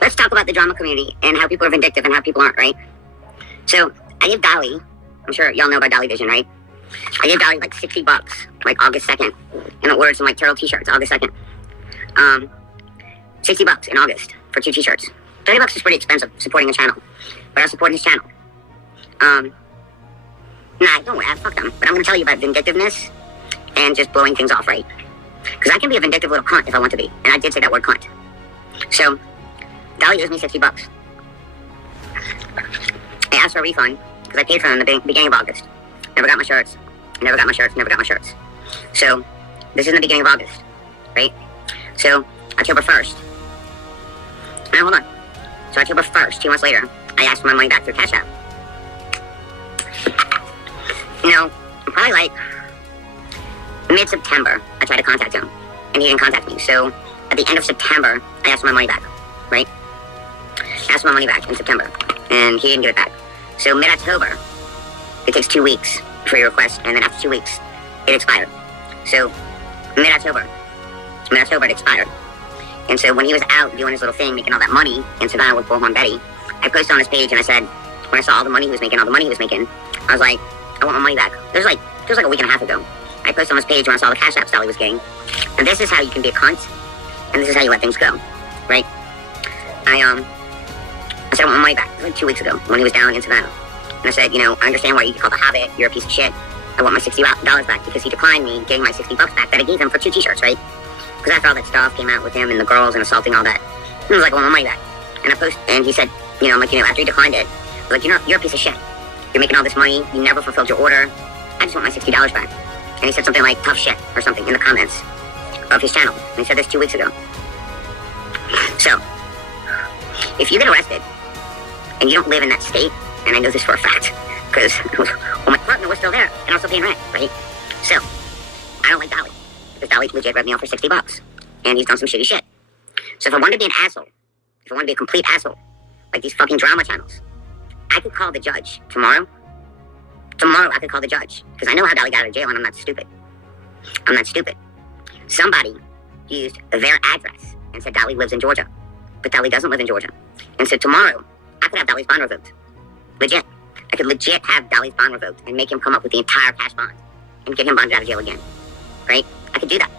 let's talk about the drama community and how people are vindictive and how people aren't, right? So I give Dolly, I'm sure y'all know about Dolly Vision, right? I gave Dolly like $60, like August 2nd, and it ordered some like turtle t-shirts, August 2nd. $60 in August for 2 t-shirts. $30 is pretty expensive supporting a channel, but I support his channel. Nah, don't worry, fuck them. But I'm gonna tell you about vindictiveness and just blowing things off, right? Because I can be a vindictive little cunt if I want to be, and I did say that word cunt. So, Dolly owes me $60. I asked for a refund because I paid for them in the beginning of August. Never got my shirts. Never got my shirts. Never got my shirts. So, this is in the beginning of August, right? So, October 1st. Now, hold on. So, October 1st, 2 months later, I asked for my money back through Cash App. You know, probably like mid-September, I tried to contact him, and he didn't contact me. So, at the end of September, I asked for my money back, right? I asked for my money back in September, and he didn't give it back. So, mid-October, it takes 2 weeks for your request, and then after 2 weeks, it expired. So, mid-October it expired. And so, when he was out doing his little thing, making all that money in Savannah with Bullhorn Betty, I posted on his page, and I said, when I saw all the money he was making, I was like, I want my money back. It was like a week and a half ago. I posted on his page when I saw the Cash App Dolly was getting. And this is how you can be a cunt, and this is how you let things go, right? I said I want my money back. It was like 2 weeks ago when he was down in Savannah. And I said, you know, I understand why you get called a hobbit. You're a piece of shit. I want my $60 back because he declined me getting my $60 back that I gave him for 2 t-shirts, right? Because after all that stuff came out with him and the girls and assaulting all that, I was like, I want my money back. And I posted, and he said, you know, I'm like, you know, after he declined it, I was like, you're a piece of shit. You're making all this money. You never fulfilled your order. I just want my $60 back. And he said something like tough shit or something in the comments of his channel. And he said this 2 weeks ago. So, if you get arrested and you don't live in that state, and I know this for a fact, because well, my partner was still there and I'm still paying rent, right? So, I don't like Dolly. Because Dolly legit read me off for $60. And he's done some shitty shit. So if I want to be an asshole, if I want to be a complete asshole, like these fucking drama channels, I could call the judge tomorrow. Tomorrow I could call the judge. Because I know how Dolly got out of jail and I'm not stupid. I'm not stupid. Somebody used their address and said Dolly lives in Georgia. But Dolly doesn't live in Georgia. And so tomorrow, I could have Dolly's bond revoked. Legit. I could legit have Dolly's bond revoked and make him come up with the entire cash bond. And get him bonded out of jail again. Right? I could do that.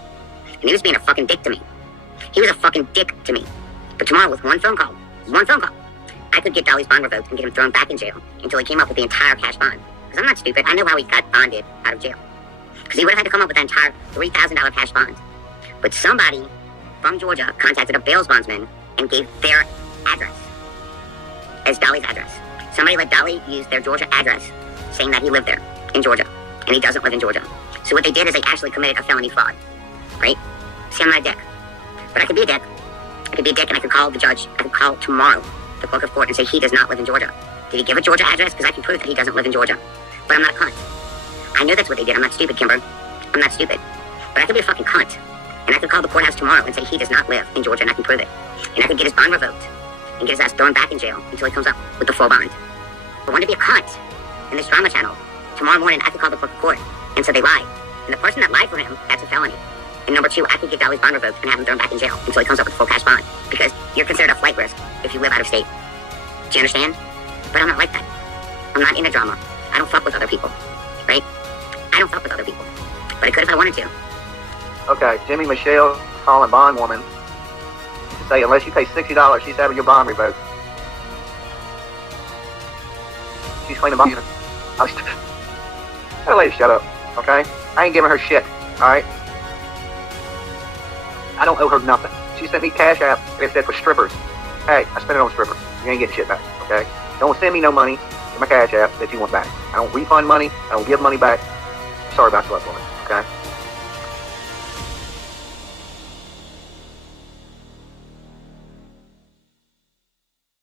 And he was being a fucking dick to me. He was a fucking dick to me. But tomorrow with one phone call, I could get Dolly's bond revoked and get him thrown back in jail until he came up with the entire cash bond. Because I'm not stupid. I know how he got bonded out of jail. Because he would have had to come up with that entire $3,000 cash bond. But somebody from Georgia contacted a bail bondsman and gave their address as Dolly's address. Somebody let Dolly use their Georgia address saying that he lived there in Georgia. And he doesn't live in Georgia. So what they did is they actually committed a felony fraud. Right? See, I'm not a dick. But I could be a dick. I could be a dick and I could call the judge. I could call tomorrow the clerk of court and say he does not live in Georgia. Did he give a Georgia address? Because I can prove that he doesn't live in Georgia. But I'm not a cunt. I know that's what they did. I'm not stupid, Kimber. I'm not stupid. But I could be a fucking cunt. And I could call the courthouse tomorrow and say he does not live in Georgia and I can prove it. And I could get his bond revoked and get his ass thrown back in jail until he comes up with the full bond. But I want to be a cunt in this drama channel. Tomorrow morning I could call the clerk of court and say they lied. And the person that lied for him, that's a felony. And number 2, I could get Dolly's bond revoked and have him thrown back in jail until he comes up with full cash bond. Because you're considered a flight risk if you live out of state. Do you understand? But I'm not like that. I'm not into drama. I don't fuck with other people. Right? I don't fuck with other people. But I could if I wanted to. Okay, Jimmy Michelle calling bond woman to say unless you pay $60, she's having your bond revoked. She's claiming bond. That lady, shut up. Okay? I ain't giving her shit. Alright? I don't owe her nothing. She sent me Cash App and it said for strippers. Hey, I spent it on strippers. You ain't getting shit back. Okay? Don't send me no money in my Cash App that you want back. I don't refund money. I don't give money back. Sorry about your luck, woman.